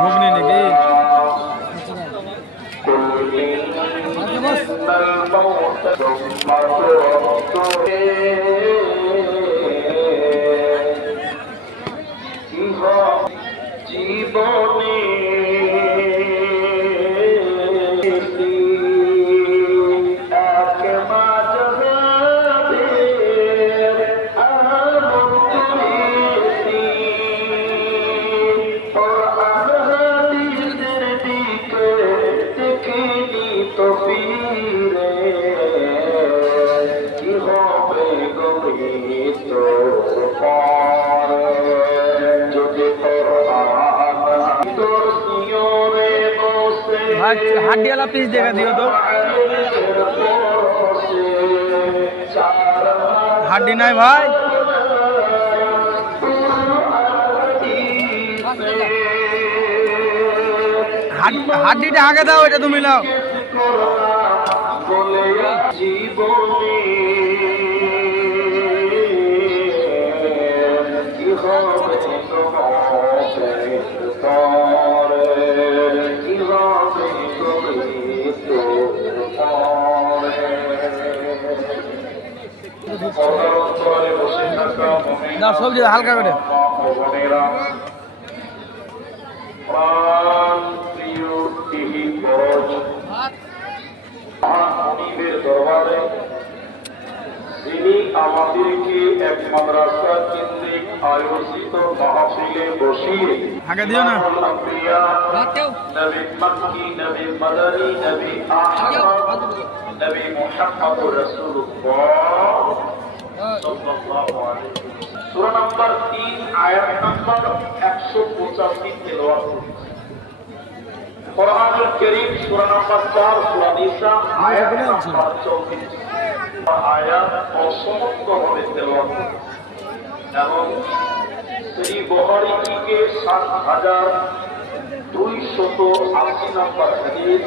ঘুগনি নাকি জীবনে हाड्डी वाला पीस देगा दियो तो हाड्डी नहीं भाई हाड्डी आगे दाओ এটা তুমি নাও না সবজি হালকা করে দরবারে তিনি আমাদেরকে এক মাদ্রাসা কেন্দ্রিক আয়োজিত মাহফিলে বসিয়ে নবী মক্কি, নবী মদনী, নবী আহমদ, নবী মুহাম্মদ রাসূলুল্লাহ সাল্লাল্লাহু আলাইহি সূরা নম্বর 3 আয়াত নম্বর 185 তেলাওয়াত কুরআনুল কারীম সূরা নম্বর 4 সূরা নিসা আয়াত নম্বর 24 আয়াত অসংখ্যভাবে তেলাওয়াত এবং শ্রী বুখারী থেকে ৭,২৮০ নম্বর হাদিস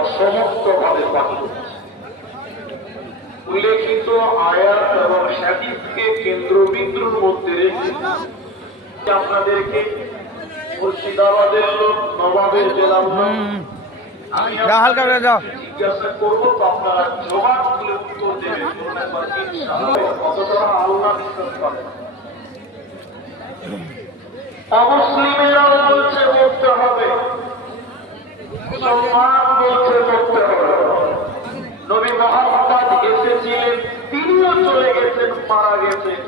অসংখ্যভাবে পাঠ উল্লেখিত আয়াত এবং হাদিসকে কেন্দ্রবিন্দুর মধ্যে রেখে আপনাদেরকে মুর্শিদাবাদের লোক নবাবের জেলা জিজ্ঞাসা করবো তো আপনারা জবাব তুলে উত্তর দেবেন কতটা আল্লাহ বিশ্বাস করেন অমুসলিমেরাও বলছে করতে হবে, মুসলমান বলছে করতে হবে। নবী মুহাম্মদ এসেছিলেন, তিনিও চলে গেছেন, মারা গেছেন।